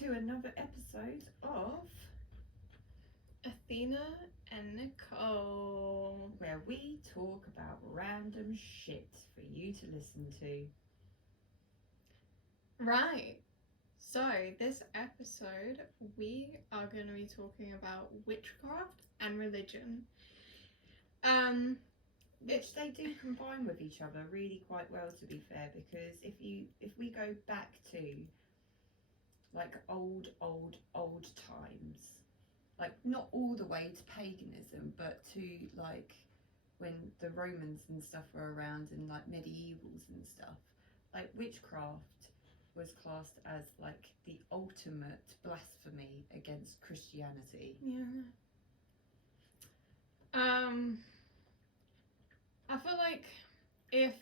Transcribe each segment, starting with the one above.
to another episode of Athena and Nicole, where we talk about random shit for you to listen to. Right, so this episode we are going to be talking about witchcraft and religion. Which they do combine with each other really quite well, to be fair, because if we go back to like old times, like not all the way to paganism, but to like when the Romans and stuff were around and like medievals and stuff, like witchcraft was classed as like the ultimate blasphemy against Christianity. Yeah. I feel like if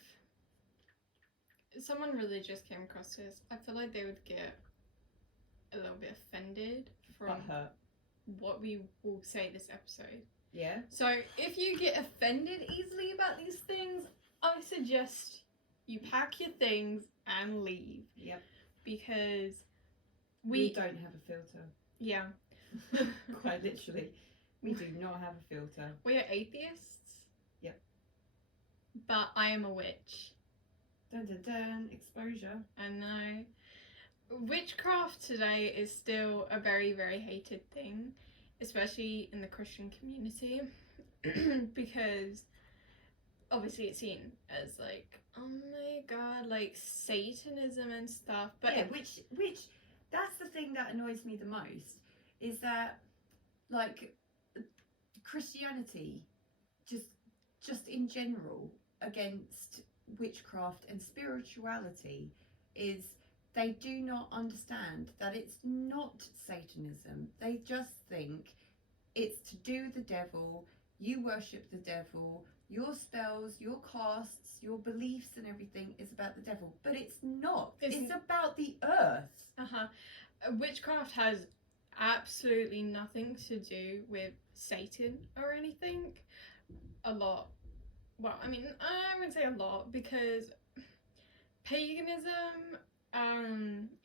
someone religious came across this, I feel like they would get a little bit offended from what we will say this episode. Yeah. So if you get offended easily about these things, I suggest you pack your things and leave. Yep. Because we don't have a filter. Yeah. Quite literally. We do not have a filter. We are atheists. Yep. But I am a witch. Dun dun dun. Exposure. I know. Witchcraft today is still a very, very hated thing, especially in the Christian community, because obviously it's seen as like, oh my god, like Satanism and stuff. But yeah, which that's the thing that annoys me the most, is that like Christianity just in general against witchcraft and spirituality is they do not understand that it's not Satanism. They just think it's to do with the devil. You worship the devil. Your spells, your casts, your beliefs and everything is about the devil. But it's not. It's about the earth. Witchcraft has absolutely nothing to do with Satan or anything. A lot. Well, I mean, I wouldn't say a lot, because paganism,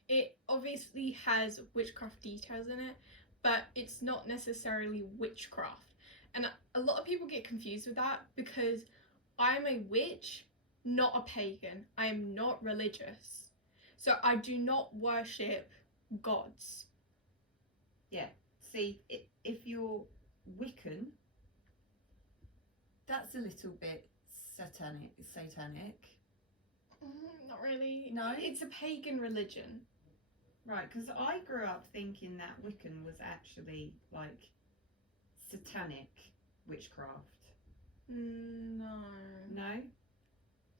it obviously has witchcraft details in it, but it's not necessarily witchcraft. And a lot of people get confused with that, because I'm a witch, not a pagan. I am not religious. So I do not worship gods. Yeah. See, if you're Wiccan, that's a little bit satanic. Not really. No? It's a pagan religion. Right, because I grew up thinking that Wiccan was actually like satanic witchcraft. No. No? I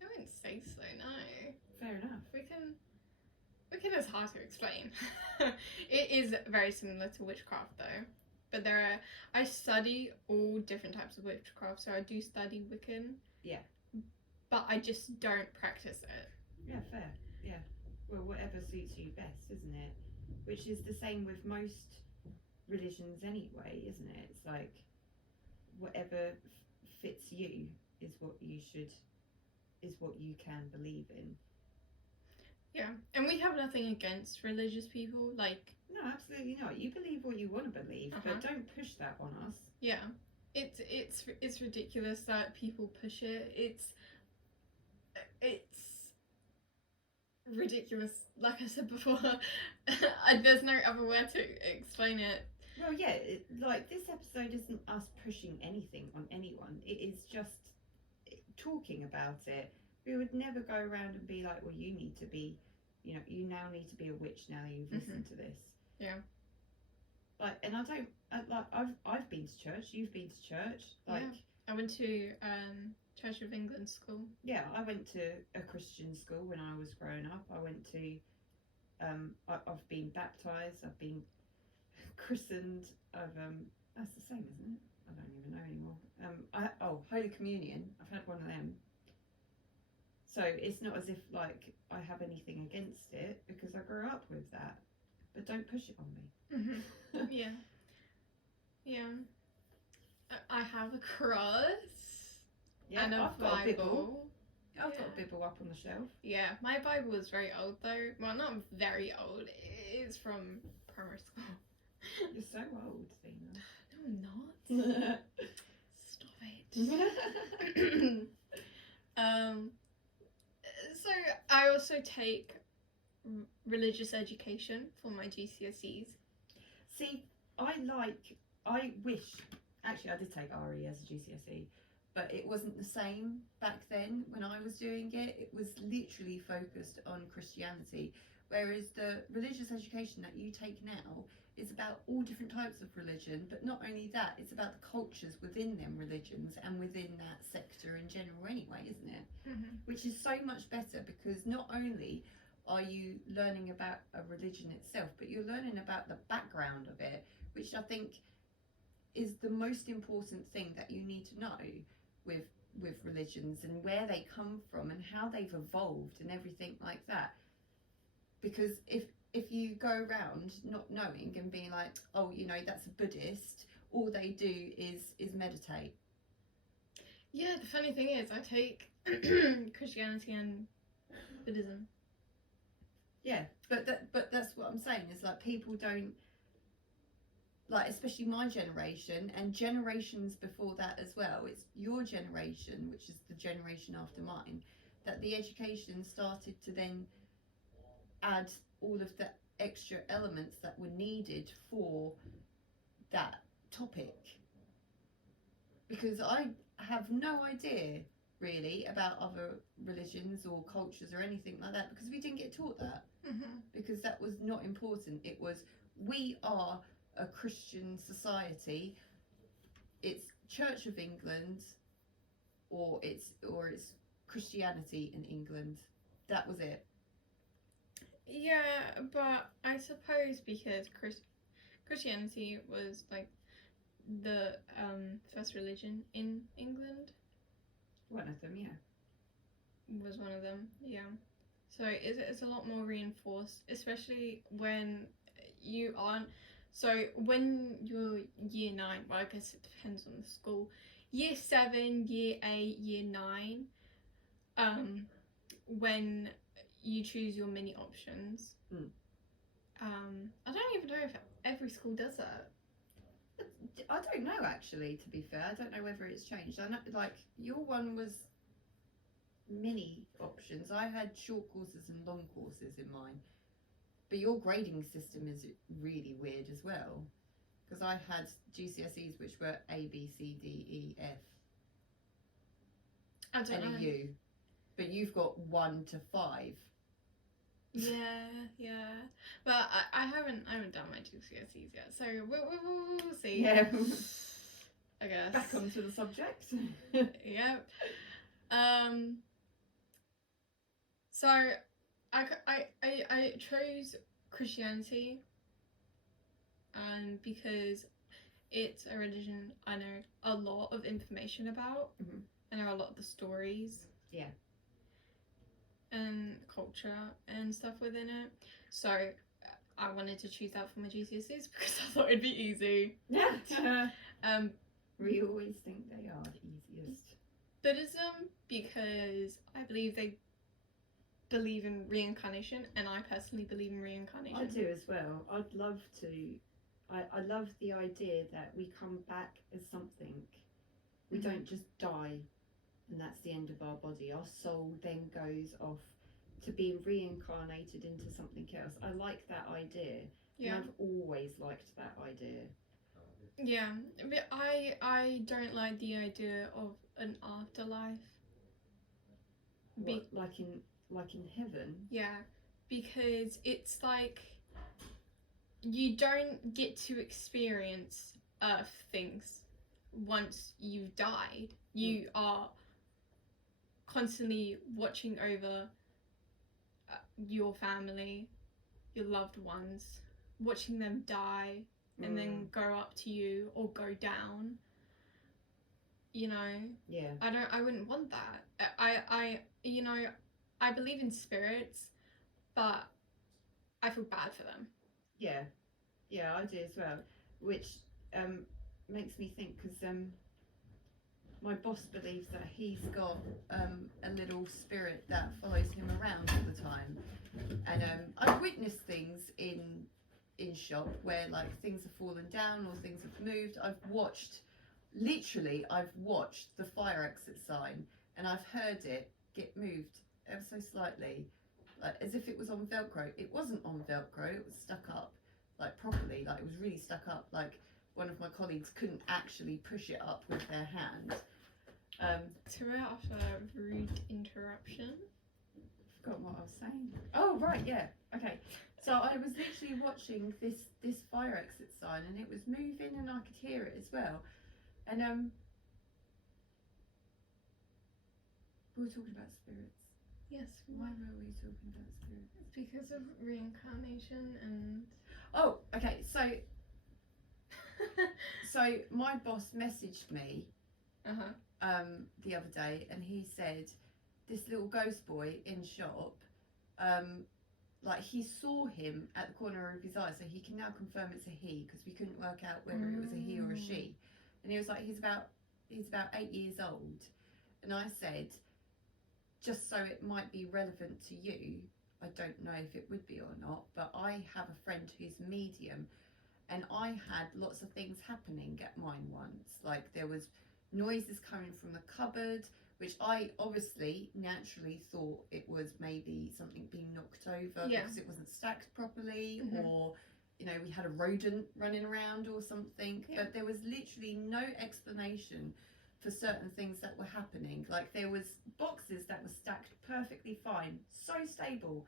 wouldn't say so, no. Fair enough. Wiccan is hard to explain. It is very similar to witchcraft though. But I study all different types of witchcraft, so I do study Wiccan. Yeah. But I just don't practice it. Yeah, fair. Yeah. Well, whatever suits you best, isn't it? Which is the same with most religions anyway, isn't it? It's like whatever fits you is what you can believe in. Yeah, and we have nothing against religious people. Like, no, absolutely not. You believe what you want to believe, but don't push that on us. Yeah, it's ridiculous that people push it. It's ridiculous. Like I said before, there's no other word to explain it. Well, yeah, like this episode isn't us pushing anything on anyone. It is just talking about it. We would never go around and be like, well, you need to be, you now need to be a witch now that you've listened to this. Yeah. Like, and I've been to church. You've been to church. Like, yeah. I went to Church of England school. Yeah, I went to a Christian school when I was growing up. I went to, I've been baptised. I've been christened. That's the same, isn't it? I don't even know anymore. Holy Communion. I've had one of them. So it's not as if like I have anything against it, because I grew up with that. But don't push it on me. Mm-hmm. Yeah. Yeah. I have a cross. Yeah, and a I've got Bible. I've got a Bible up on the shelf. Yeah, my Bible is very old though. Well, not very old. It's from primary school. You're so old, Athena. No, I'm not. Stop it. So I also take religious education for my GCSEs. See, I wish, actually I did take RE as a GCSE, but it wasn't the same back then when I was doing it. It was literally focused on Christianity, whereas the religious education that you take now is about all different types of religion, but not only that, it's about the cultures within them religions and within that sector in general anyway, isn't it? Mm-hmm. Which is so much better, because not only are you learning about a religion itself, but you're learning about the background of it, which I think is the most important thing that you need to know with religions, and where they come from and how they've evolved and everything like that. Because if you go around not knowing and being like, oh, you know, that's a Buddhist, all they do is meditate. Yeah, the funny thing is I take Christianity and Buddhism. Yeah, but that's what I'm saying, is like people don't, like, especially my generation and generations before that as well, it's your generation, which is the generation after mine, that the education started to then add all of the extra elements that were needed for that topic. Because I have no idea really about other religions or cultures or anything like that, because we didn't get taught that. Mm-hmm. Because that was not important. It was, we are a Christian society, it's Church of England, or it's Christianity in England. That was it. Yeah, but I suppose because Christianity was like the first religion in England. One of them, yeah. Was one of them, yeah. So it's a lot more reinforced, especially when you aren't. So when you're year 9, well, I guess it depends on the school. Year 7, year 8, year 9, when you choose your mini options. I don't even know if every school does that. I don't know, actually, to be fair. I don't know whether it's changed. I know, like, your one was mini options. I had short courses and long courses in mine. But your grading system is really weird as well. Because I had GCSEs which were A, B, C, D, E, F. I don't know. And a U. But you've got 1 to 5. Yeah. But I haven't done my GCSEs yet, so we'll see. Yeah. I guess. Back onto the subject. Yep. So I chose Christianity, because it's a religion I know a lot of information about. Mm-hmm. I know a lot of the stories. Yeah. And culture and stuff within it. So I wanted to choose that for my GCSEs because I thought it'd be easy. Yeah. We always think they are the easiest. Buddhism, because I believe they believe in reincarnation, and I personally believe in reincarnation. I do as well. I'd love to. I love the idea that we come back as something. We Mm-hmm. don't just die and that's the end of our body. Our soul then goes off to being reincarnated into something else. I like that idea. Yeah. And I've always liked that idea. Yeah, but I don't like the idea of an afterlife. What, like in heaven? Yeah, because it's like you don't get to experience Earth things once you've died. You are constantly watching over your family, your loved ones, watching them die and then go up to you or go down. You know? Yeah. I wouldn't want that. I believe in spirits, but I feel bad for them. Yeah. Yeah, I do as well. Which makes me think, because my boss believes that he's got a little spirit that follows him around all the time, and I've witnessed things in shop where like things have fallen down or things have moved. I've watched the fire exit sign, and I've heard it get moved ever so slightly, like as if it was on Velcro. It wasn't on Velcro, it was stuck up like properly, like it was really stuck up, like one of my colleagues couldn't actually push it up with their hand. Sorry, after that rude interruption. Forgot what I was saying. Oh right, yeah, okay. So I was literally watching this fire exit sign, and it was moving, and I could hear it as well. And we were talking about spirits. Yes. Why were we talking about spirits? Because of reincarnation and. Oh, okay. So my boss messaged me the other day, and he said this little ghost boy in shop, like he saw him at the corner of his eye, so he can now confirm it's a he, because we couldn't work out whether it was a he or a she. And he was like, he's about 8 years old. And I said, just so it might be relevant to you, I don't know if it would be or not, but I have a friend who's medium, and I had lots of things happening at mine once. Like there was noises coming from the cupboard, which I obviously naturally thought it was maybe something being knocked over because it wasn't stacked properly, or you know, we had a rodent running around or something. But there was literally no explanation for certain things that were happening. Like there was boxes that were stacked perfectly fine, so stable,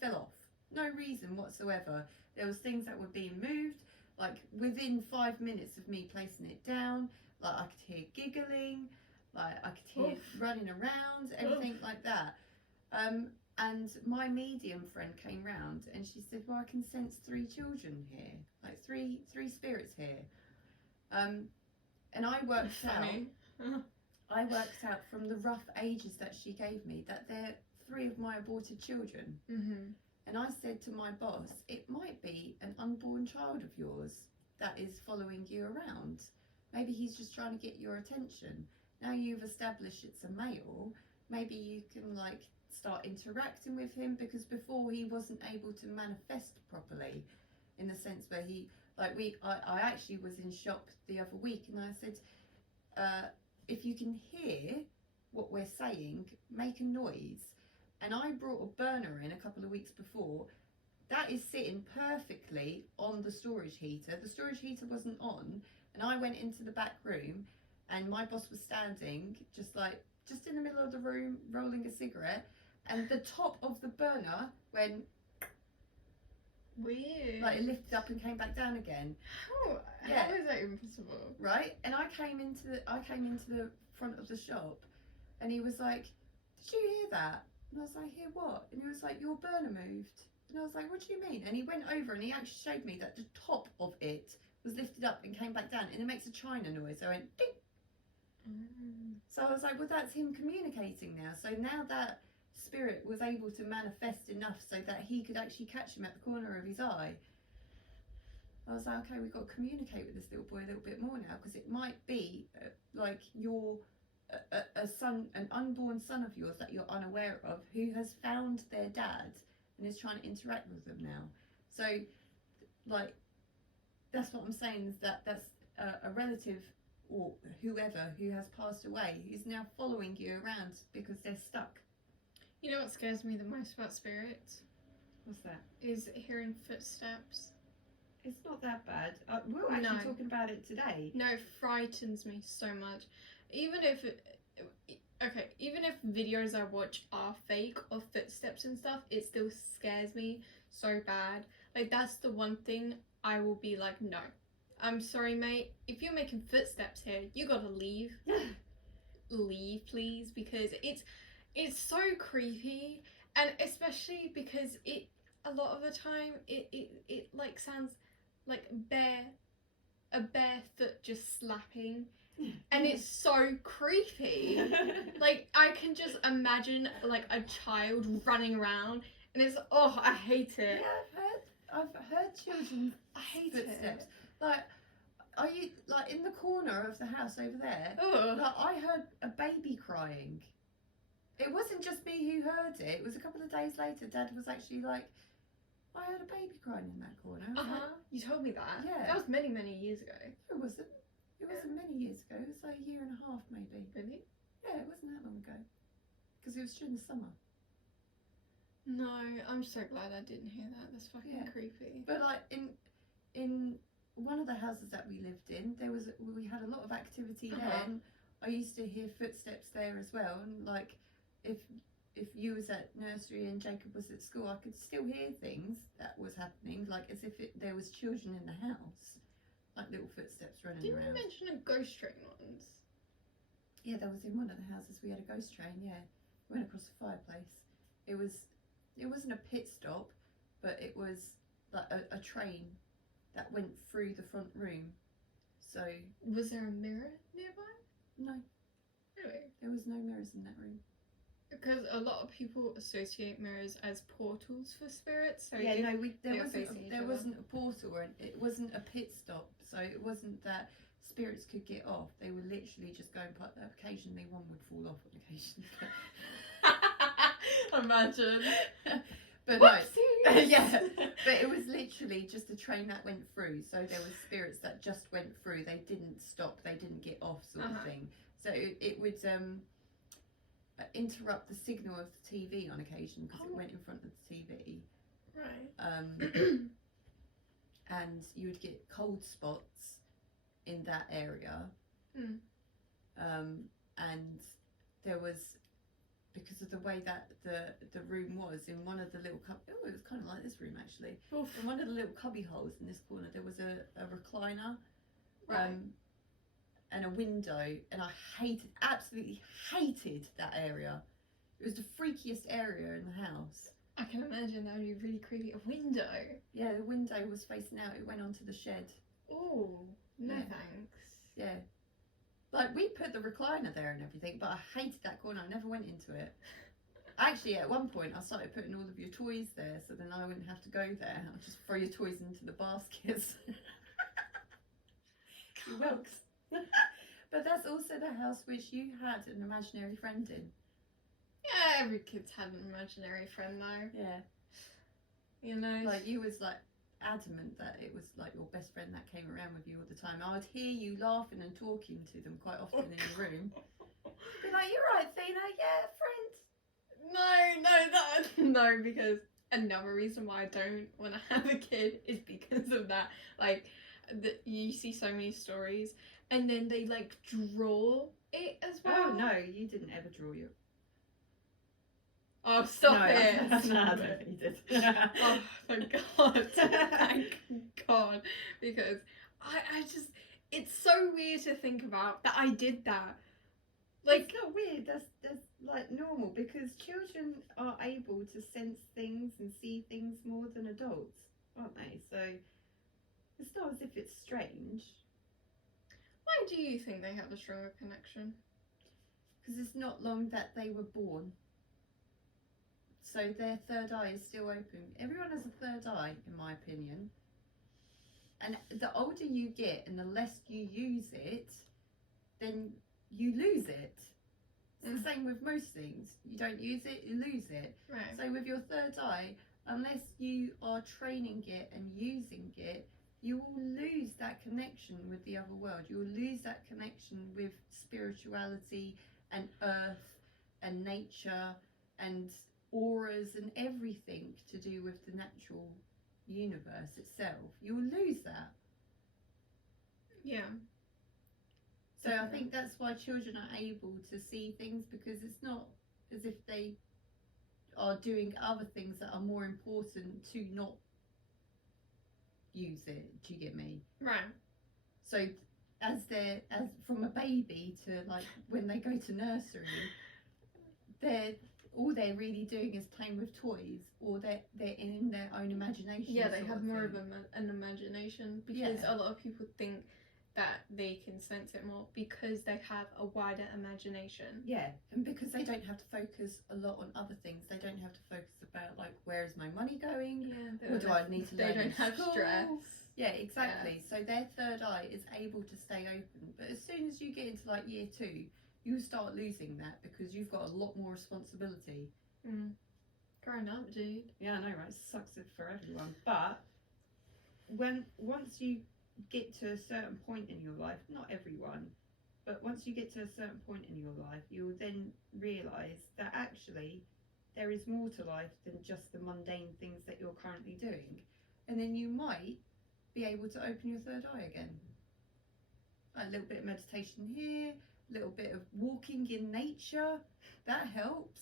fell off, no reason whatsoever. There was things that were being moved, like within 5 minutes of me placing it down, like I could hear giggling, like I could hear running around, everything like that. And my medium friend came round, and she said, well, I can sense 3 children here, like three spirits here. And I worked out from the rough ages that she gave me that they're 3 of my aborted children. And I said to my boss, it might be an unborn child of yours that is following you around. Maybe he's just trying to get your attention. Now you've established it's a male, maybe you can like start interacting with him, because before he wasn't able to manifest properly, in the sense where he, like I actually was in shop the other week, and I said, if you can hear what we're saying, make a noise. And I brought a burner in a couple of weeks before. That is sitting perfectly on the storage heater. The storage heater wasn't on, and I went into the back room, and my boss was standing just in the middle of the room rolling a cigarette, and the top of the burner went weird, like it lifted up and came back down again. How is that even possible? Right? And I came into the front of the shop, and he was like, did you hear that? And I was like, hear what? And he was like, your burner moved. And I was like, what do you mean? And he went over and he actually showed me that the top of it was lifted up and came back down, and it makes a china noise. So I went ding. So I was like, well, that's him communicating now. So now that spirit was able to manifest enough so that he could actually catch him at the corner of his eye, I was like, okay, we've got to communicate with this little boy a little bit more now, because it might be like your a son, an unborn son of yours that you're unaware of, who has found their dad and is trying to interact with them now. So like that's what I'm saying, is that's a relative or whoever who has passed away who's now following you around because they're stuck. You know what scares me the most about spirits? What's that? Is hearing footsteps. It's not that bad. We were actually talking about it today. No, it frightens me so much. Even if videos I watch are fake of footsteps and stuff, it still scares me so bad. Like that's the one thing I will be like, no, I'm sorry, mate. If you're making footsteps here, you gotta leave. Leave, please, because it's so creepy, and especially because a lot of the time it like sounds like a bare foot just slapping, and it's so creepy. Like I can just imagine like a child running around, and it's I hate it. Yeah, I've heard children's footsteps. Like are you like in the corner of the house over there? Oh. Like, I heard a baby crying. It wasn't just me who heard it. It was a couple of days later. Dad was actually like, I heard a baby crying in that corner. I was like, You told me that. Yeah. That was many, many years ago. it wasn't. It wasn't many years ago. It was like a year and a half, maybe. Really? Yeah, it wasn't that long ago. Because it was during the summer. No, I'm so glad I didn't hear that. That's fucking Yeah. creepy. But like in one of the houses that we lived in, we had a lot of activity there. And I used to hear footsteps there as well. And like if you was at nursery and Jacob was at school, I could still hear things that was happening, like as if there was children in the house, like little footsteps running Didn't around. you mention a ghost train once? Yeah, that was in one of the houses. We had a ghost train. Yeah, went across the fireplace. It wasn't a pit stop, but it was like a train that went through the front room. So Was there a mirror nearby? no, Really? there was no mirrors in that room. Because a lot of people associate mirrors as portals for spirits. So Yeah, if- no, they there were wasn't facing each there other. wasn't a portal, or it wasn't a pit stop. So it wasn't that spirits could get off. They were literally just going. Occasionally, one would fall off on occasion. Imagine. But Whoopsie. no, yeah. But it was literally just a train that went through. So there were spirits that just went through. They didn't stop. They didn't get off, sort of thing. So it would interrupt the signal of the TV on occasion because it went in front of the TV. Right. And you would get cold spots in that area. Mm. And there was, because of the way that the room was, in one of the little it was kind of like this room actually. Oof. In one of the little cubby holes in this corner, there was a recliner. Right. And a window, and I absolutely hated that area. It was the freakiest area in the house. I can imagine that would be really creepy. A window. Yeah, the window was facing out. It went onto the shed. Oh, no Yeah. thanks. Yeah. Like, we put the recliner there and everything, but I hated that corner. I never went into it. Actually, at one point, I started putting all of your toys there, so then I wouldn't have to go there. I'd just throw your toys into the baskets. You wilks. But that's also the house which you had an imaginary friend in. Yeah, every kid's had an imaginary friend though. Yeah. You know? Like, you was like adamant that it was like your best friend that came around with you all the time. I would hear you laughing and talking to them quite often in your room. Be like, you're right, Athena, yeah, friend. No, because another reason why I don't want to have a kid is because of that. Like, you see so many stories, and then they like draw it as well. Oh no, you didn't ever draw your. Oh, stop No, it! no, I Stop don't it. think you did. Oh, thank God. Thank God. Because I just, it's so weird to think about that I did that. Like, It's not weird. That's like normal, because children are able to sense things and see things more than adults, aren't they? So it's not as if it's strange, why do you think they have a stronger connection? because it's not long that they were born. So their third eye is still open. Everyone has a third eye, in my opinion. And the older you get and the less you use it, then you lose it. It's the same with most things. You don't use it, you lose it. Right. So with your third eye, unless you are training it and using it, you will lose that connection with the other world. You will lose that connection with spirituality and earth and nature and auras and everything to do with the natural universe itself. You will lose that. Yeah. So I think that's why children are able to see things, because it's not as if they are doing other things that are more important to not use it. Do you get me? Right. So as from a baby to like when they go to nursery, all they're really doing is playing with toys, or they're in their own imagination. Yeah, they sort have of more thing. of an imagination, because Yeah. a lot of people think that they can sense it more because they have a wider imagination. Yeah, and because they don't have to focus a lot on other things, they don't have to focus about like, where is my money going? Yeah, What do I need to learn? They don't in have school? stress. Yeah, exactly. So their third eye is able to stay open. But as soon as you get into like year 2, you start losing that because you've got a lot more responsibility. Growing up, dude. Yeah, I know, right? Sucks it for everyone. But once you get to a certain point in your life, not everyone, but once you get to a certain point in your life, you'll then realise that actually there is more to life than just the mundane things that you're currently doing. And then you might be able to open your third eye again. A little bit of meditation here, a little bit of walking in nature, that helps.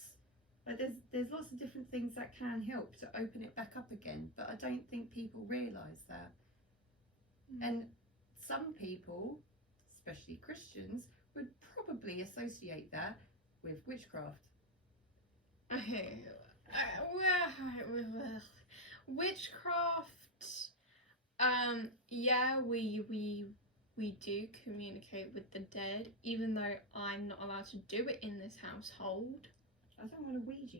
Like there's lots of different things that can help to open it back up again, but I don't think people realise that. And some people, especially Christians, would probably associate that with witchcraft. Okay, witchcraft. Yeah, we do communicate with the dead, even though I'm not allowed to do it in this household. I don't want a Ouija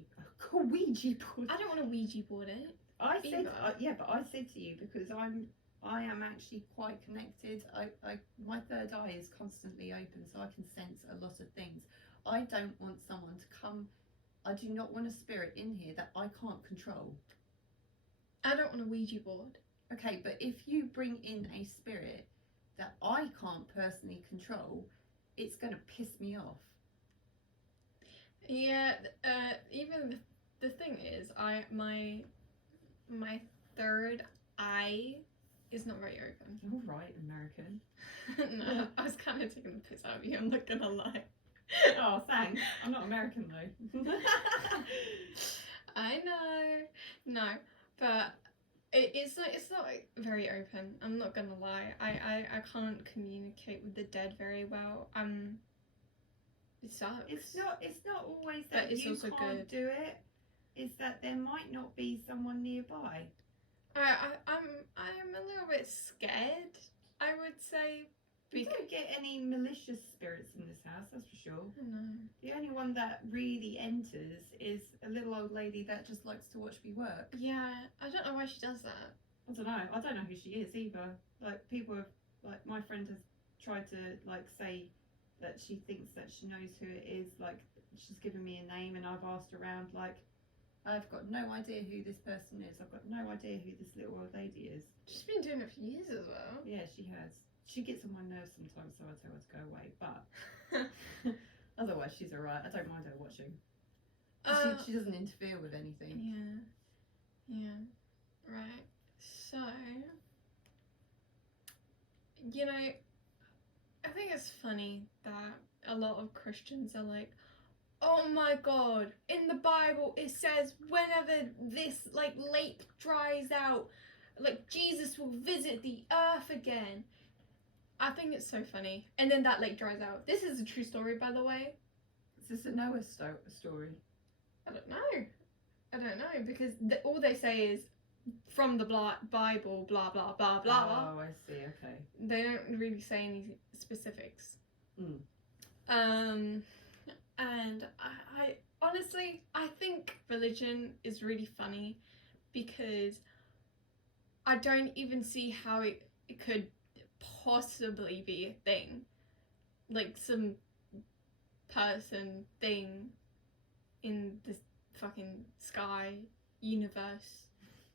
board. I don't want to Ouija board it. I said, either. but I said to you because I am actually quite connected. My third eye is constantly open, so I can sense a lot of things. I don't want someone to come. I do not want a spirit in here that I can't control. I don't want a Ouija board. Okay, but if you bring in a spirit that I can't personally control, it's going to piss me off. Yeah, even the thing is, my third eye is not very open. All right, American. No, I was kind of taking the piss out of you, I'm not gonna lie. Oh, thanks. I'm not American though. I know. No, but it's not very open. I'm not gonna lie. I can't communicate with the dead very well. It sucks. It's not always that it's you also can't good. do it. It's that there might not be someone nearby. I'm a little bit scared, I would say. We don't get any malicious spirits in this house, that's for sure. No. The only one that really enters is a little old lady that just likes to watch me work. Yeah, I don't know why she does that. I don't know. I don't know who she is either. Like people have, like my friend has tried to like say that she thinks that she knows who it is. Like she's given me a name, and I've asked around. Like I've got no idea who this person is. I've got no idea who this little old lady is. She's been doing it for years as well. Yeah, she has. She gets on my nerves sometimes, so I tell her to go away. But otherwise, she's alright. I don't mind her watching. She doesn't interfere with anything. Yeah. Right. So, you know, I think it's funny that a lot of Christians are like, oh my god, in the Bible it says whenever this like lake dries out, like Jesus will visit the earth again. I think it's so funny. And then that lake dries out. This is a true story, by the way. Is this a Noah story? I don't know, because all they say is from the Bible, blah blah blah blah. Oh, I see. Okay. They don't really say any specifics. Mm. And I honestly, I think religion is really funny because I don't even see how it could possibly be a thing. Like some person thing in this fucking sky universe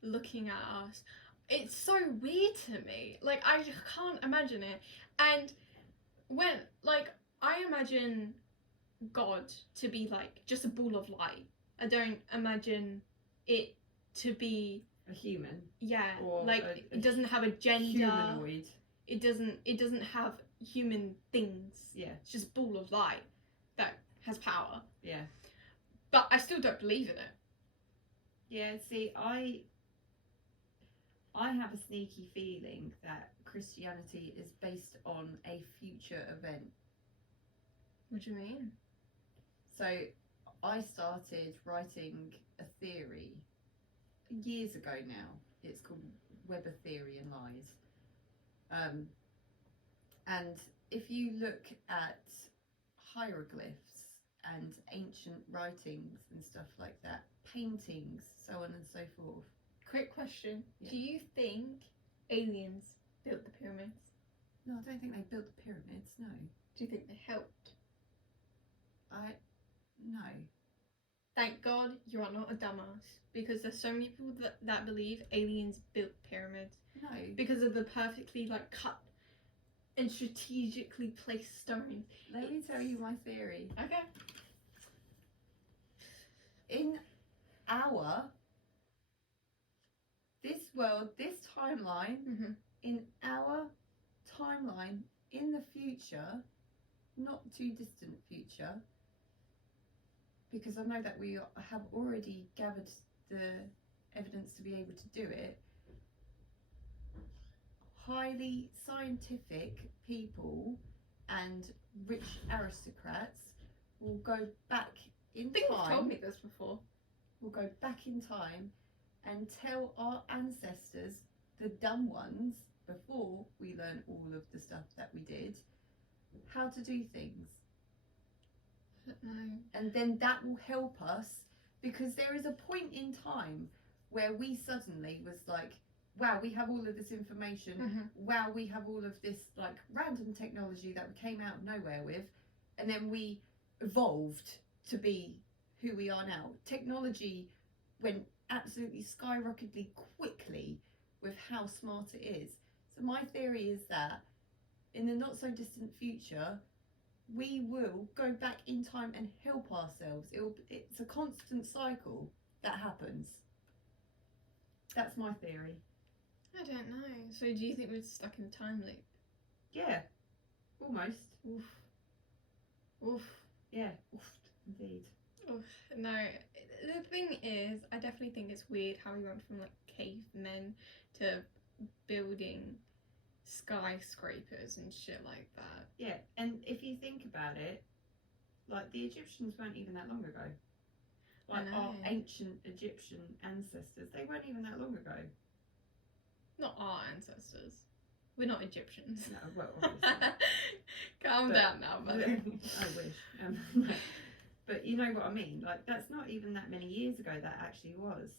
looking at us. It's so weird to me. Like I just can't imagine it. And when like I imagine God to be like just a ball of light. I don't imagine it to be A human. Yeah, or like it doesn't have a gender. Humanoid. It doesn't have human things. Yeah. It's just a ball of light that has power. Yeah. But I still don't believe in it. Yeah, see, I have a sneaky feeling that Christianity is based on a future event. What do you mean? So I started writing a theory years ago now. It's called Weber Theory and Lies. And if you look at hieroglyphs and ancient writings and stuff like that, paintings, so on and so forth. Quick question. Yeah. Do you think aliens built the pyramids? No, I don't think they built the pyramids, no. Do you think they helped? No. Thank God you are not a dumbass, because there's so many people that believe aliens built pyramids No. because of the perfectly like cut and strategically placed stones. Let me tell you my theory. Okay. In this world, this timeline, Mhm. in our timeline, in the future, not too distant future, because I know that we have already gathered the evidence to be able to do it, highly scientific people and rich aristocrats will go back in I think you've told time. me this before. We'll go back in time and tell our ancestors, the dumb ones, before we learn all of the stuff that we did, how to do things. No. And then that will help us, because there is a point in time where we suddenly was like, wow, we have all of this information. Mhm. Wow, we have all of this like random technology that we came out of nowhere with, and then we evolved to be who we are now. Technology went absolutely skyrocketingly quickly with how smart it is. So my theory is that in the not so distant future, we will go back in time and help ourselves. It's a constant cycle that happens. That's my theory. I don't know. So do you think we're stuck in a time loop? Yeah, almost. Oof. Oof. Yeah, oof, indeed. Oof. No. The thing is, I definitely think it's weird how we went from like cavemen to building skyscrapers and shit like that. Yeah, and if you think about it, like the Egyptians weren't even that long ago. Like I our know. ancient Egyptian ancestors, they weren't even that long ago. Not our ancestors. We're not Egyptians. No, well, obviously. Calm But- down now, buddy. I wish. But you know what I mean? Like, that's not even that many years ago that actually was.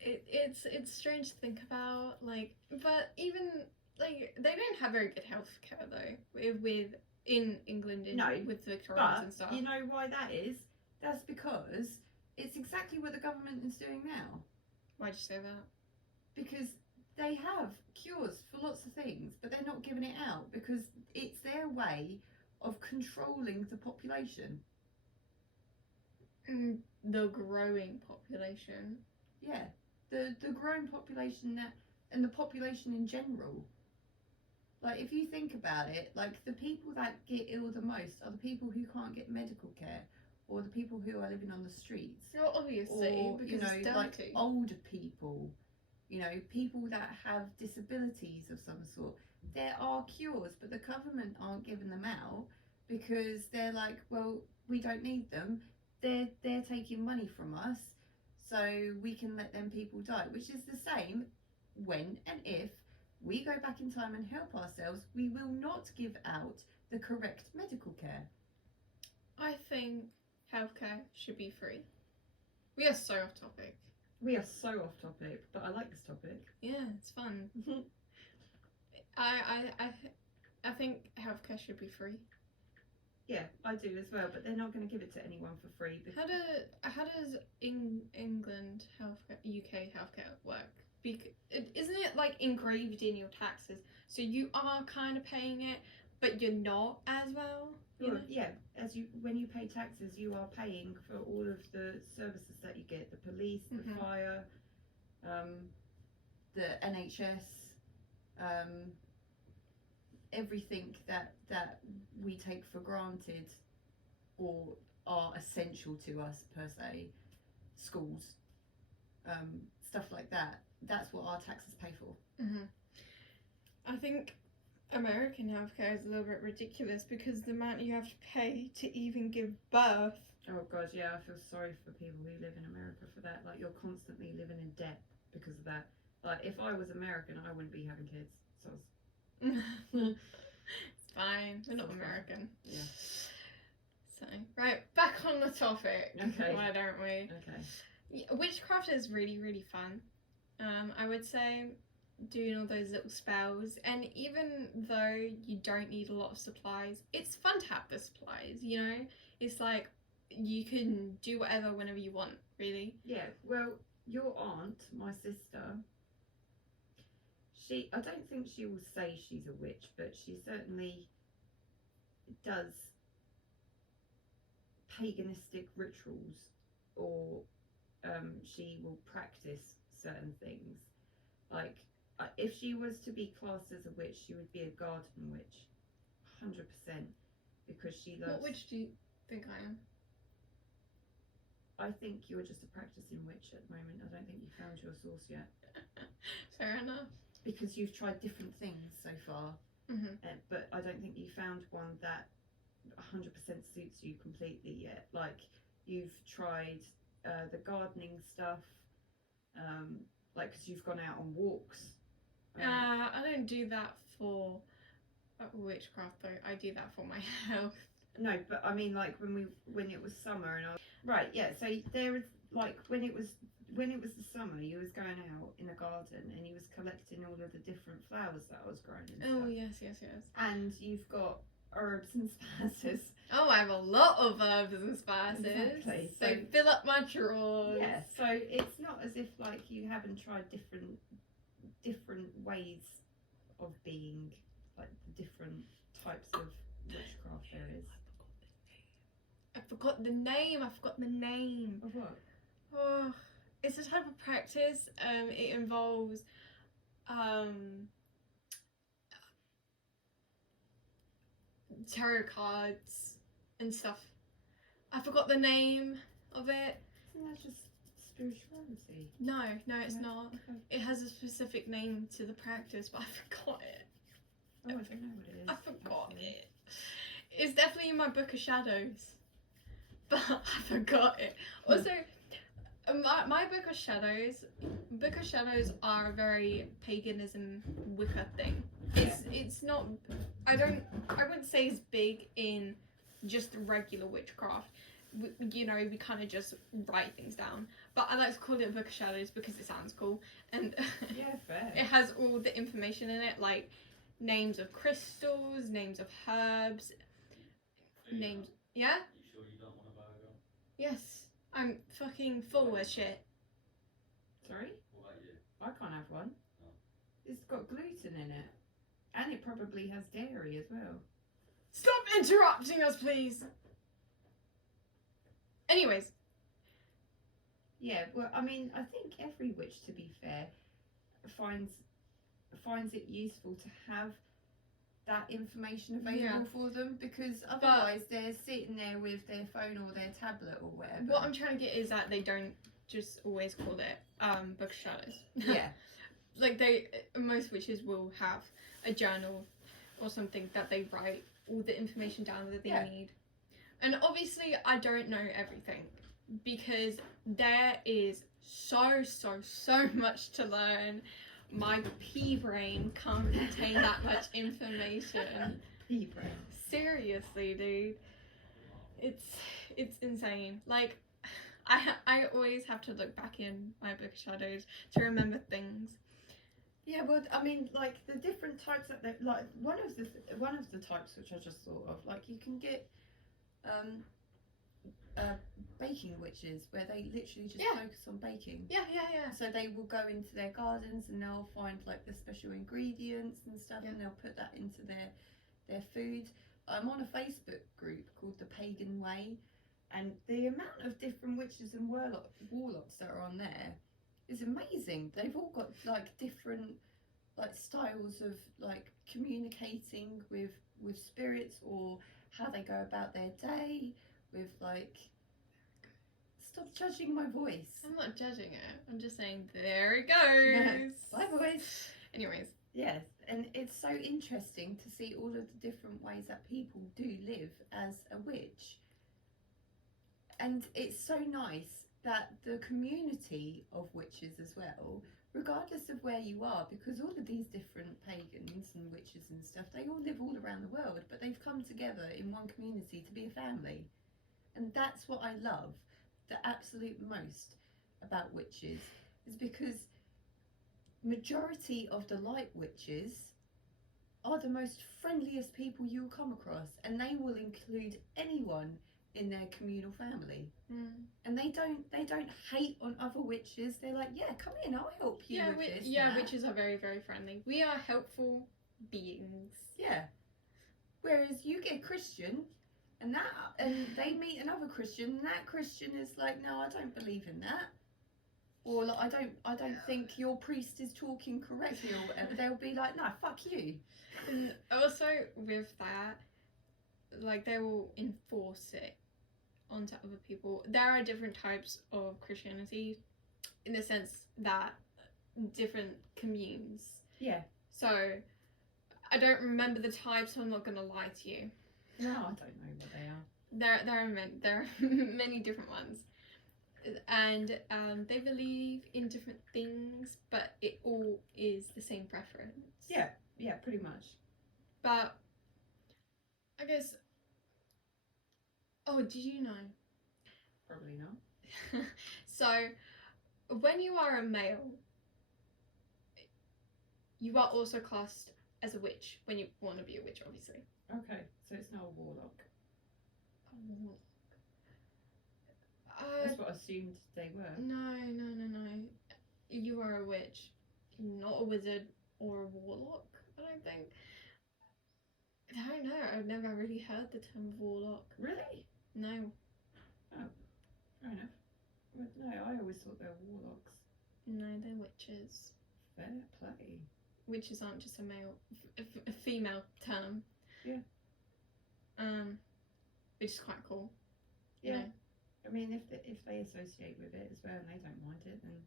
It's strange to think about, like, but even like they don't have very good healthcare though. With in England, No, with Victorians But and stuff. you know why that is? That's because it's exactly what the government is doing now. Why'd you say that? Because they have cures for lots of things, but they're not giving it out because it's their way of controlling the population. The growing population. Yeah, the growing population that, and the population in general. Like, if you think about it, like the people that get ill the most are the people who can't get medical care, or the people who are living on the streets, Well, obviously, or because you know, it's like dirty. older people. You know, people that have disabilities of some sort. There are cures, but the government aren't giving them out because they're like, well, we don't need them. They're taking money from us, so we can let them people die. Which is the same when and if we go back in time and help ourselves, we will not give out the correct medical care. I think healthcare should be free. We are so off topic. We are so off topic, but I like this topic. Yeah, it's fun. I think healthcare should be free. Yeah, I do as well, but they're not going to give it to anyone for free. How does England healthcare, UK healthcare work? Isn't it like engraved in your taxes? So you are kind of paying it, but you're not as well. You know? Yeah, when you pay taxes, you are paying for all of the services that you get: the police, the Mhm. fire, The NHS, everything that we take for granted or are essential to us per se, schools, stuff like that. That's what our taxes pay for. I think American healthcare is a little bit ridiculous because the amount you have to pay to even give birth. Oh god, yeah, I feel sorry for people who live in America for that. Like, you're constantly living in debt because of that. Like, if I was American, I wouldn't be having kids. So It's fine. We're not So fine. American. Yeah. So, right, back on the topic. Okay. Why don't we? Okay. Yeah, witchcraft is really, really fun. I would say doing all those little spells, and even though you don't need a lot of supplies, it's fun to have the supplies, you know? It's like you can do whatever whenever you want, really. Yeah. Well, your aunt, my sister, I don't think she will say she's a witch, but she certainly does paganistic rituals, or she will practice certain things. Like, if she was to be classed as a witch, she would be a garden witch, 100%, because she loves. What witch do you think I am? I think you're just a practicing witch at the moment. I don't think you found your source yet, Fair enough. because you've tried different things so far, Mm-hmm. but I don't think you found one that 100% suits you completely yet. Like, you've tried the gardening stuff, like, because you've gone out on walks. I don't do that for witchcraft though. I do that for my health. No, but I mean, like, when it was summer and right, yeah. So there was, like, when it was the summer, you was going out in the garden and you was collecting all of the different flowers that I was growing and Oh stuff. yes. And you've got herbs and spices. Oh, I have a lot of herbs and spices. Exactly. They fill up my drawers. Yeah. So it's not as if, like, you haven't tried different ways of being, like, the different types of witchcraft there is. I forgot the name. Of what? Oh, it's a type of practice. It involves tarot cards and stuff. I forgot the name of it. Isn't that just spirituality? No, it's Yeah. not. Okay. It has a specific name to the practice, but I forgot it. Oh, I don't know what it is. I forgot actually. it. It's definitely in my Book of Shadows, but I forgot it. Also, my Book of Shadows are a very paganism Wicca thing. It's not. I wouldn't say it's big in just regular witchcraft. We kind of just write things down. But I like to call it Book of Shadows because it sounds cool, and Yeah, fair. it has all the information in it, like names of crystals, names of herbs, names. Yeah. You sure you don't want a burger? Yes. I'm fucking full of shit. Sorry? What about you? I can't have one. Oh. It's got gluten in it. And it probably has dairy as well. Stop interrupting us, please. Anyways. Yeah, well, I mean, I think every witch, to be fair, finds it useful to have that information available for them, because otherwise they're sitting there with their phone or their tablet or whatever. What I'm trying to get is that they don't just always call it Book of Shadows. Yeah. Like most witches will have a journal or something that they write all the information down that they need. And obviously I don't know everything, because there is so much to learn. My pea brain can't contain that much information. Pea brain. Seriously, dude. It's insane. Like, I always have to look back in my Book of Shadows to remember things. Yeah, well, I mean, like, the different types that they like. One of the types which I just thought of, like, you can get baking witches, where they literally just focus on baking. Yeah. So they will go into their gardens and they'll find, like, the special ingredients and stuff, and they'll put that into their food. I'm on a Facebook group called The Pagan Way, and the amount of different witches and warlocks that are on there is amazing. They've all got, like, different, like, styles of, like, communicating with spirits, or how they go about their day with, like, stop judging my voice. I'm not judging it. I'm just saying, there it goes. Bye, boys. Anyways. Yes, and it's so interesting to see all of the different ways that people do live as a witch. And it's so nice that the community of witches as well regardless of where you are, because all of these different pagans and witches and stuff, they all live all around the world, but they've come together in one community to be a family. And that's what I love the absolute most about witches, is because majority of the light witches are the most friendliest people you'll come across, and they will include anyone in their communal family. And they don't hate on other witches. They're like, yeah, come in, I'll help you with this. Yeah, witches are very, very friendly. We are helpful beings. Yeah. Whereas you get a Christian and they meet another Christian, and that Christian is like, no, I don't believe in that. Or like, I don't think your priest is talking correctly or whatever. They'll be like, no, fuck you. And also with that, like, they will enforce it onto other people. There are different types of Christianity in the sense that different communes. Yeah. So I don't remember the types, so I'm not gonna lie to you. No, I don't know what they are. There are many different ones, and they believe in different things, but it all is the same preference. Yeah, pretty much. But I guess. Oh, did you know? Probably not. So, when you are a male, you are also classed as a witch when you want to be a witch, obviously. Okay, so it's not a warlock. A warlock. That's what I assumed they were. No. You are a witch, not a wizard or a warlock, I don't think. I don't know, I've never really heard the term warlock. Really? No. Oh, fair enough. Well, no, I always thought they were warlocks. No, they're witches. Fair play. Witches aren't just a female term. Yeah. Which is quite cool. Yeah. You know? I mean, if they associate with it as well and they don't mind it, then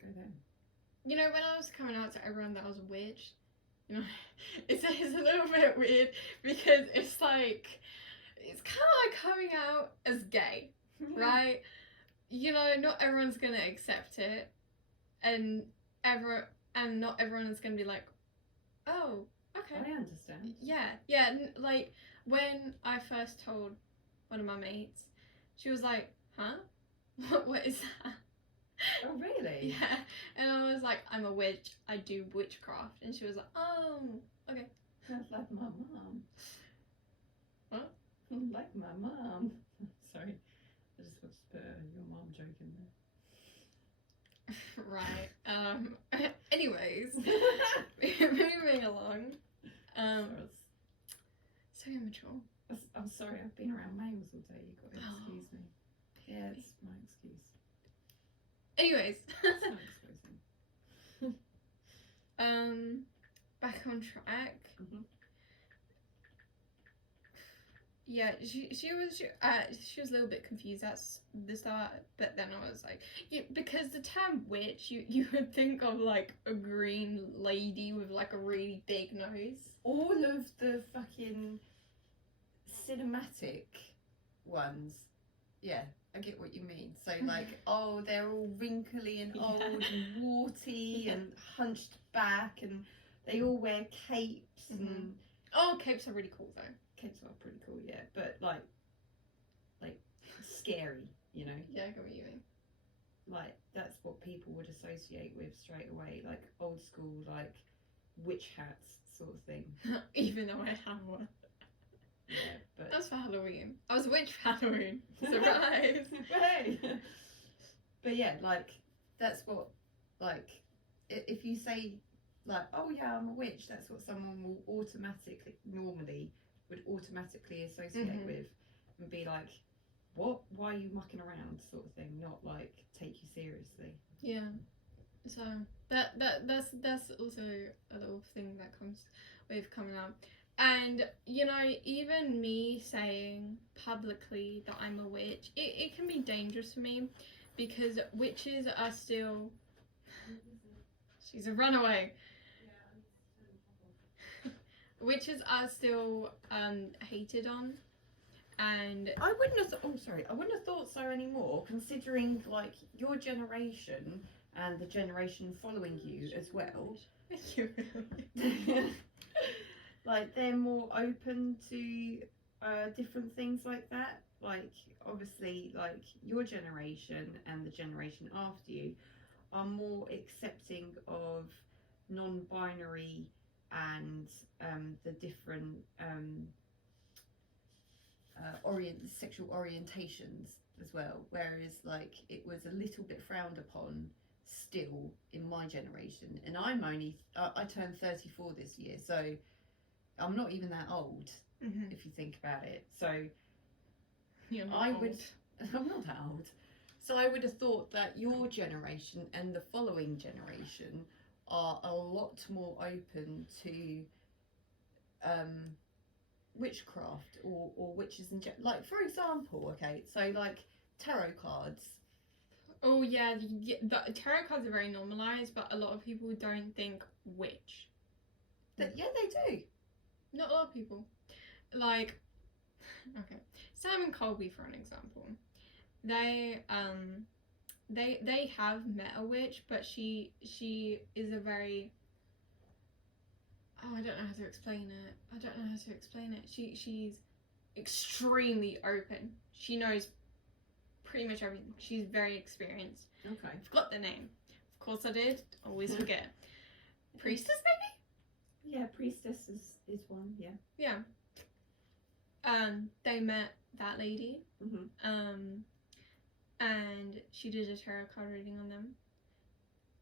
go them. You know, when I was coming out to everyone that I was a witch, you know, it's a little bit weird because it's like, it's kind of like coming out as gay, right? You know, not everyone's gonna accept it, and not everyone is gonna be like, oh, okay. I understand. Yeah. Like when I first told one of my mates, she was like, huh? What is that? Oh, really? Yeah. And I was like, I'm a witch. I do witchcraft. And she was like, oh, okay. That's like my mom. What? Like my mom. Sorry. I just want to put your mom joke in there. Right. Anyways. Moving along. So immature. I'm sorry, I've been around males all day. You've got to excuse me. Yeah, it's my excuse. Anyways. It's not excusing. Back on track. Mm-hmm. Yeah, she was a little bit confused at the start, but then I was like, yeah, because the term witch, you would think of like a green lady with like a really big nose. All of the fucking cinematic ones, yeah, I get what you mean. So like, oh, they're all wrinkly and old and warty and hunched back, and they all wear capes and oh, capes are really cool though. Capes are pretty cool, yeah, but like scary, you know. Yeah, I get what you mean. Like that's what people would associate with straight away, like old school, like witch hats sort of thing. Even though I have one. Yeah, but that's for Halloween. I was a witch for Halloween. Surprise! Hey. But yeah, like that's what, like if you say like, oh yeah, I'm a witch, that's what someone will normally would automatically associate with and be like, what? Why are you mucking around, sort of thing, not like take you seriously. Yeah. So that's also a little thing that comes with coming out. And, you know, even me saying publicly that I'm a witch, it can be dangerous for me because witches are still... She's a runaway. Witches are still hated on, and I wouldn't have thought so anymore, considering like your generation and the generation following you as well, like they're more open to different things like that. Like obviously, like your generation and the generation after you are more accepting of non-binary and the different sexual orientations as well, whereas like it was a little bit frowned upon still in my generation, and I'm only I turned 34 this year, so I'm not even that old if you think about it. So You're not I old. would I'm not that old, so I would have thought that your generation and the following generation are a lot more open to witchcraft or witches in general. Like for example, okay, so like tarot cards. Oh yeah, the tarot cards are very normalized, but a lot of people don't think witch. Yeah, they do. Not a lot of people. Like, okay, Sam and Colby, for an example, they have met a witch, but she is a very, I don't know how to explain it. She's extremely open. She knows pretty much everything. She's very experienced. Okay. I forgot the name. Of course I did. Always forget. Priestess, maybe? Yeah, priestess is one. Yeah. Yeah. They met that lady. And she did a tarot card reading on them.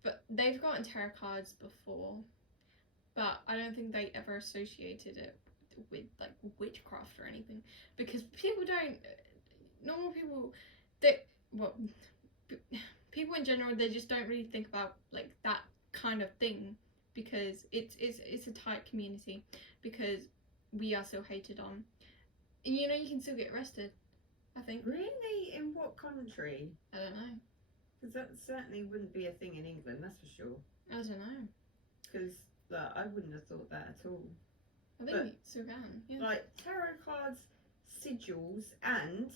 But they've gotten tarot cards before, but I don't think they ever associated it with like witchcraft or anything, because normal people, people in general, they just don't really think about like that kind of thing, because it's a tight community, because we are so hated on, and you can still get arrested, I think. Really? In what country? I don't know. Because that certainly wouldn't be a thing in England, that's for sure. I don't know. Because I wouldn't have thought that at all. I think you still can. Yeah. Like tarot cards, sigils, and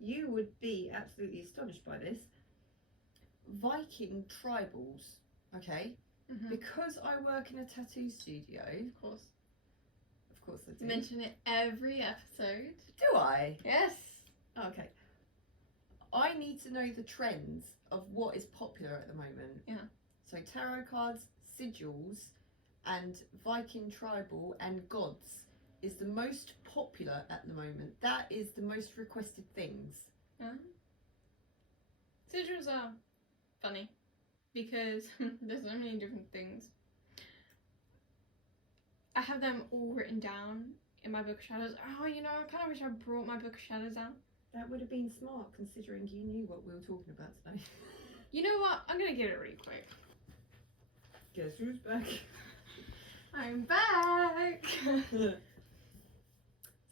you would be absolutely astonished by this, Viking tribals. Okay, because I work in a tattoo studio. Of course I do. mention it every episode. Do I? Yes. Okay. I need to know the trends of what is popular at the moment. Yeah. So tarot cards, sigils, and Viking tribal and gods is the most popular at the moment. That is the most requested things. Sigils are funny because there's so many different things. I have them all written down in my book of shadows. Oh, I kind of wish I brought my book of shadows out. That would have been smart, considering you knew what we were talking about today. You know what? I'm gonna get it really quick. Guess who's back? I'm back.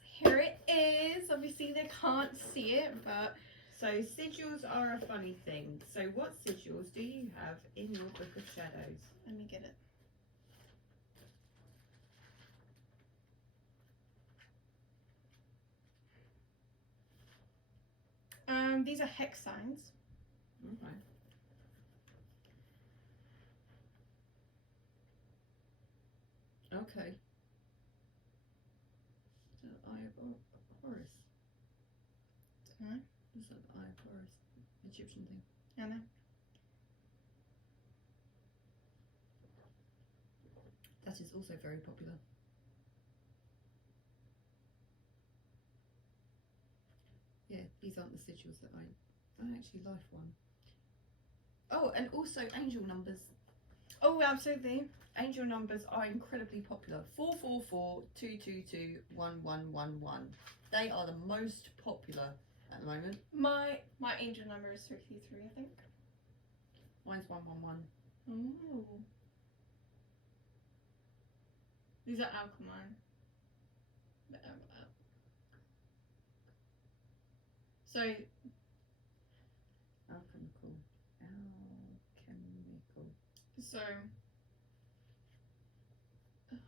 Here it is. Obviously they can't see it, but So sigils are a funny thing. So what sigils do you have in your book of shadows? let me get it. These are hex signs. Okay. Okay. Is that the Eye of Horus? Don't know. Is that the Eye of Horus? Egyptian thing. I know. That is also very popular. Yeah, these aren't the sigils that actually life one. Oh, and also angel numbers. Oh, absolutely. Angel numbers are incredibly popular. 444 222 1111. They are the most popular at the moment. My angel number is 33, I think. Mine's 111. Ooh. These are alkaline. So Alchemical. So,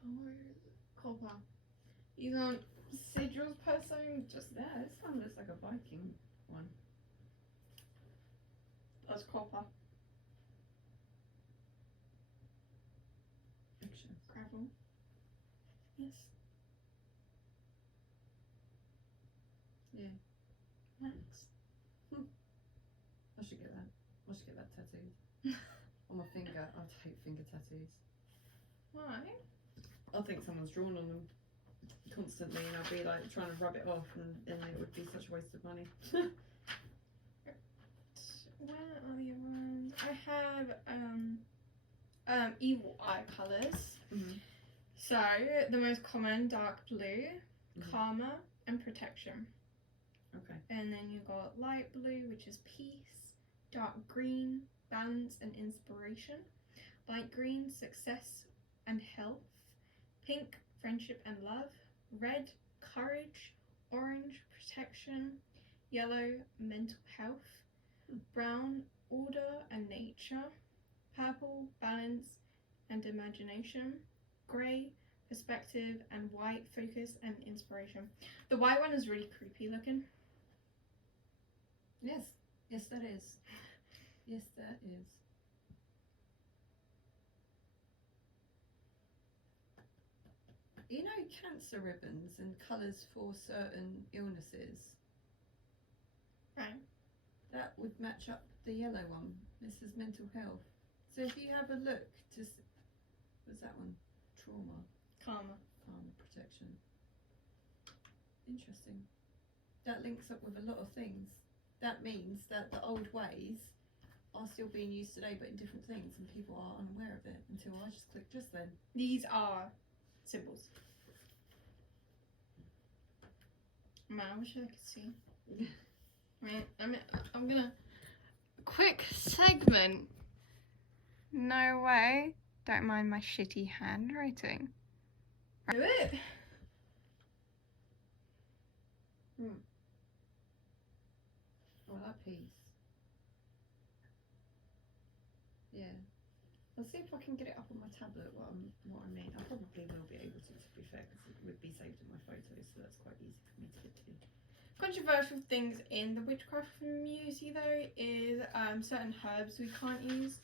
where is it? Copper. These aren't sigils per se, just Yeah, this one looks like a Viking one. that's copper. protection. Gravel. Yes. Yeah. Max. I should get that. I should get that tattooed. On my finger. I hate finger tattoos. Why? I think someone's drawn on them constantly and I'll be like trying to rub it off and then it would be such a waste of money. Where are the other ones? I have evil eye colours. Mm-hmm. So the most common, dark blue, Mhm. karma and protection. Okay. And then you got light blue, which is peace, dark green, balance and inspiration, light green, success and health, pink, friendship and love, red, courage, orange, protection, yellow, mental health, brown, order and nature, purple, balance and imagination, grey, perspective, and white, focus and inspiration. The white one is really creepy looking. Yes. Yes, that is. Yes, that is. You know, cancer ribbons and colours for certain illnesses. Right. That would match up the yellow one. This is mental health. So if you have a look, what's that one? Trauma, Karma. protection. Interesting. That links up with a lot of things. That means that the old ways are still being used today, but in different things, and people are unaware of it until I just clicked just then. These are symbols. Man, I wish I could see. I'm gonna quick segment. No way. Don't mind my shitty handwriting. Do it. Oh, that piece. Yeah. I'll see if I can get it up on my tablet. What I mean, I probably will be able to be fair, because it would be saved in my photos, so that's quite easy for me to get to. Controversial things in the witchcraft community, though, is certain herbs we can't use.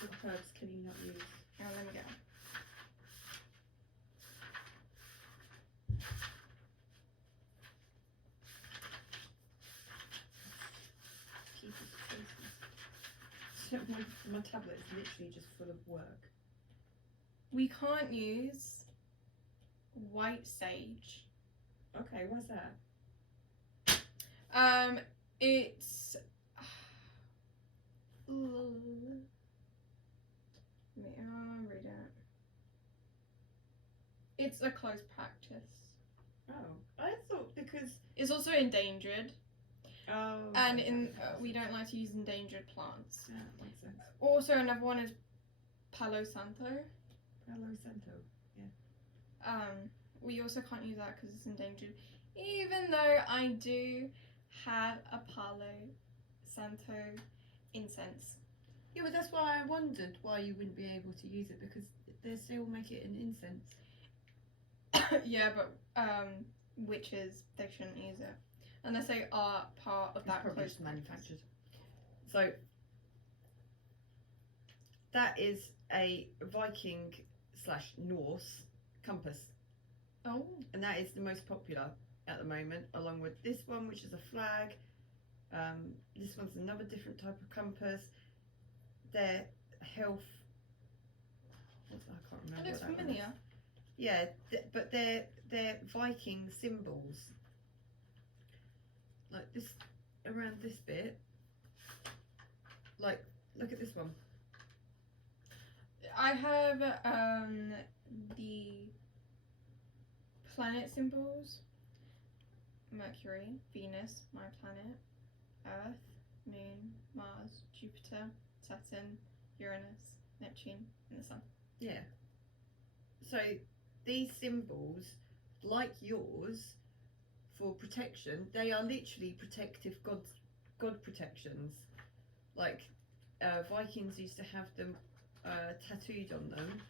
What herbs can you not use? Oh, let me go. Jesus Christ. My tablet is literally just full of work. We can't use white sage. Okay, what's that? It's read it. It's a close practice. Oh, I thought because. It's also endangered, Oh. and okay, we don't like to use endangered plants. Yeah, that makes sense. Also, another one is Palo Santo. Palo Santo. We also can't use that because it's endangered. Even though I do have a Palo Santo incense. Yeah, but that's why I wondered why you wouldn't be able to use it, because they still make it an incense. Yeah, but witches, they shouldn't use it unless they are part of that Probably close just manufactured. So that is a Viking/Norse compass, Oh, and that is the most popular at the moment, along with this one, which is a flag. This one's another different type of compass. Their health. I can't remember. that looks what that one is. familiar. Yeah, but they're Viking symbols. Like this, around this bit. Like, look at this one. I have the planet symbols. Mercury, Venus, my planet, Earth, Moon, Mars, Jupiter, Saturn, Uranus, Neptune, and the Sun. Yeah. So these symbols, like yours, for protection, they are literally protective god protections. Like Vikings used to have them tattooed on them,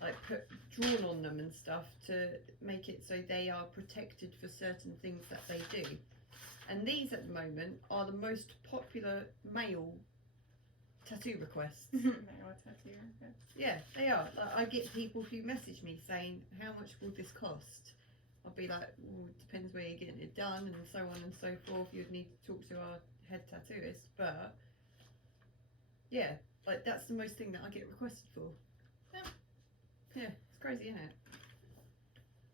like drawn on them and stuff, to make it so they are protected for certain things that they do. And these at the moment are the most popular male tattoo requests. They are tattoo. Okay. Yeah, they are. Like, I get people who message me saying, "How much will this cost?" I'll be like, "Well, it depends where you're getting it done, and so on and so forth. You'd need to talk to our head tattooist." But yeah, like that's the most thing that I get requested for. Yeah. Yeah, it's crazy, isn't it?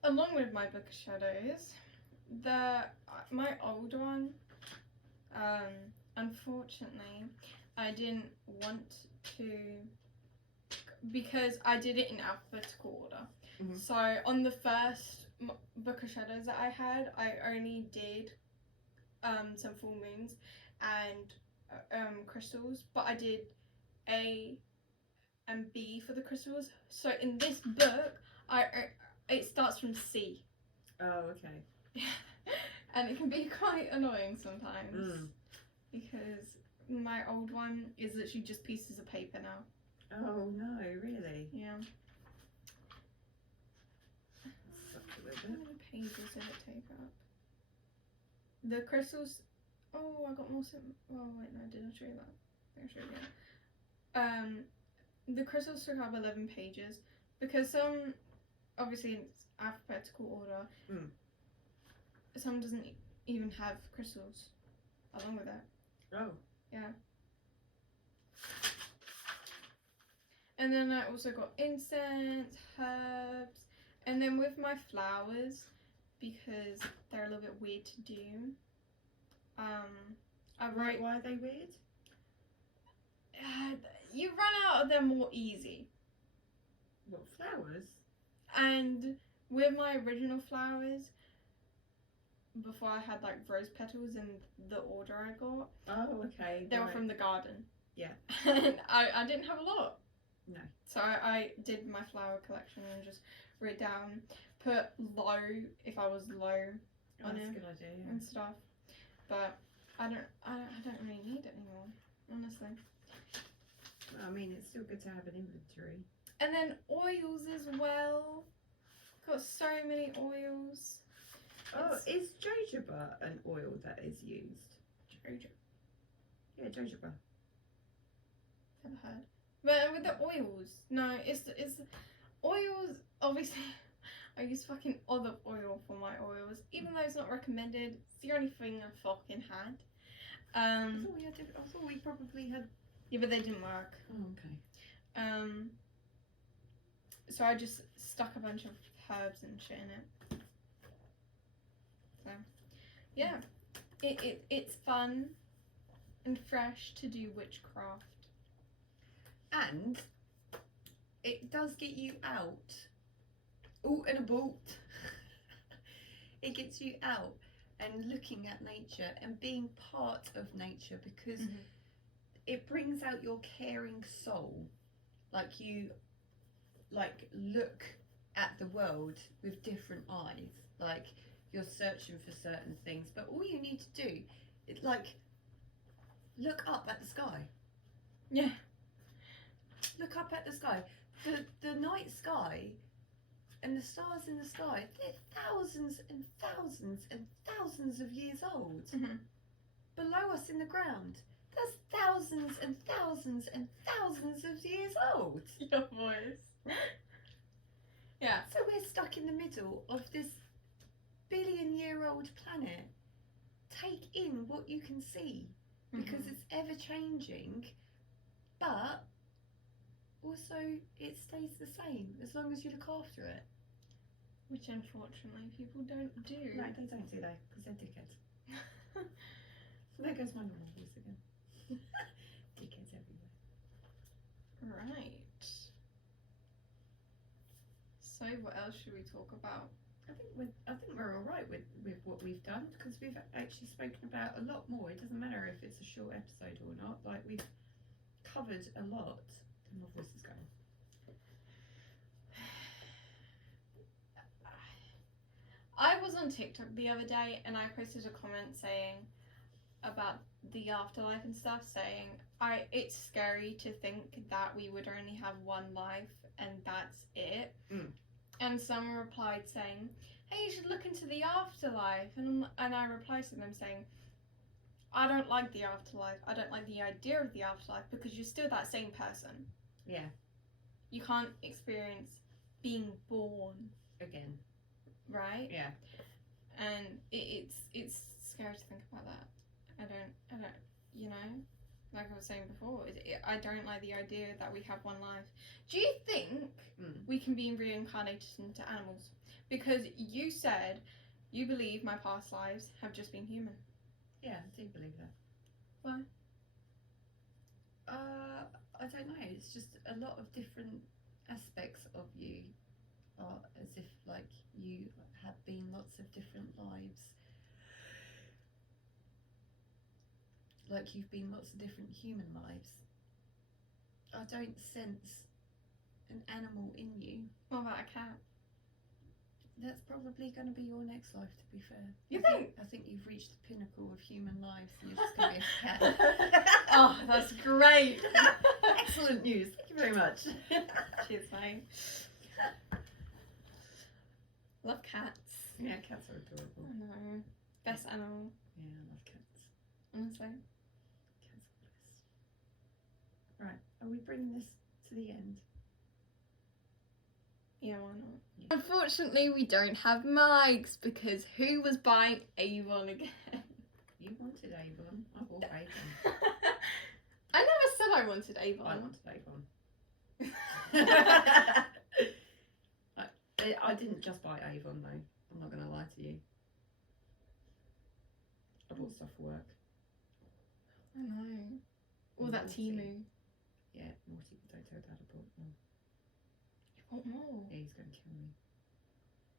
Along with my book of shadows, my old one, unfortunately, I didn't want to, because I did it in alphabetical order. Mhm. So on the first book of shadows that I had, I only did some full moons and crystals, but I did A and B for the crystals. So in this book, it starts from C. Oh, okay. And it can be quite annoying sometimes Mm. because my old one is literally just pieces of paper now. Oh no, really? Yeah. Sucks a little How bit. many pages did it take up? The crystals. Oh, I got more. Oh wait, no, I didn't show you that. I showed you. The crystals took up 11 pages because some, obviously, it's alphabetical order. Mm. Some doesn't even have crystals along with it. Oh. Yeah. And then I also got incense, herbs, and then with my flowers, because they're a little bit weird to do. I wrote. Why are they weird? You run out of them more easy. What, flowers? And with my original flowers, before I had like rose petals in the order I got, Oh, okay. they were right. from the garden. Yeah. And I didn't have a lot. No. So I did my flower collection and just wrote down, put low if I was low Oh, on that's a it good idea, yeah. and stuff. But I don't really need it anymore, honestly. Well, I mean, it's still good to have an inventory. And then oils as well. Got so many oils. Oh, is jojoba an oil that is used? Jojo. Yeah, jojoba. Never heard. But with the oils, no, it's oils. Obviously, I use fucking olive oil for my oils, even though it's not recommended. It's the only thing I fucking had. I thought we probably had. Yeah, but they didn't work. Oh, okay. So I just stuck a bunch of herbs and shit in it. So, yeah, it's fun and fresh to do witchcraft. And it does get you out. Oh, and a bolt. It gets you out and looking at nature and being part of nature because it brings out your caring soul. Like you look at the world with different eyes. Like you're searching for certain things, but all you need to do is look up at the sky. Yeah. Look up at the sky. The night sky and the stars in the sky, they're thousands and thousands and thousands of years old. Below us in the ground, that's thousands and thousands and thousands of years old. Your voice. Yeah. So we're stuck in the middle of this billion-year-old planet. Take in what you can see because it's ever changing, but also it stays the same as long as you look after it. Which unfortunately people don't do. No, they don't, do they? Because they're dickheads. There goes my normal voice again. Dickheads everywhere. Right. So what else should we talk about? I think we're all right with what we've done because we've actually spoken about a lot more. It doesn't matter if it's a short episode or not. Like we've covered a lot. And my voice is going. I was on TikTok the other day and I posted a comment saying about the afterlife and stuff, saying it's scary to think that we would only have one life and that's it. And someone replied saying, hey, you should look into the afterlife, and I replied to them saying, I don't like the afterlife. I don't like the idea of the afterlife because you're still that same person. Yeah. You can't experience being born, Again. right? Yeah. And it's scary to think about that. I don't, you know, like I was saying before, I don't like the idea that we have one life. Do you think we can be reincarnated into animals? Because you said you believe my past lives have just been human. Yeah, I do believe that. Why? I don't know. It's just a lot of different aspects of you are as if like you have been lots of different lives. Like you've been lots of different human lives. I don't sense an animal in you. What about a cat? That's probably going to be your next life, to be fair. You I think? I think you've reached the pinnacle of human lives and you're just going to be a cat. Oh, that's great. Excellent news. Thank you very much. Cheers, mate. Love cats. Yeah, cats are adorable. I know. Best animal, Yeah, I love cats. honestly. Cats are bliss. Right, are we bringing this to the end? Yeah, why not? Yeah. Unfortunately, we don't have mics because who was buying Avon again? You wanted Avon. I bought Avon. I never said I wanted Avon. I wanted Avon. I didn't just buy Avon though. I'm not going to lie to you. I bought stuff for work. I know. All that Naughty. Timu. Yeah, naughty. Don't tell Dad I bought them. You want more? Yeah, he's going to kill me.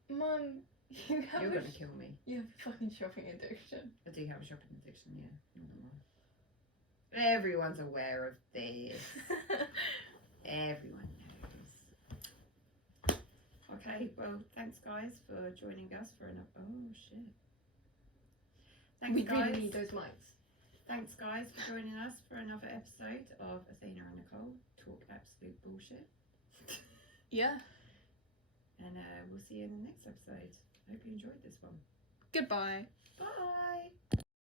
Mum, you have You're a going to kill me. you have a fucking shopping addiction. I do have a shopping addiction, yeah. Not gonna lie. Everyone's aware of this. Everyone knows. Okay, well, thanks guys for joining us for another. Oh shit. Thanks We guys. really need those mics. Thanks guys for joining us for another episode of Athena and Nicole talk absolute bullshit. Yeah. And we'll see you in the next episode. I hope you enjoyed this one. Goodbye. Bye.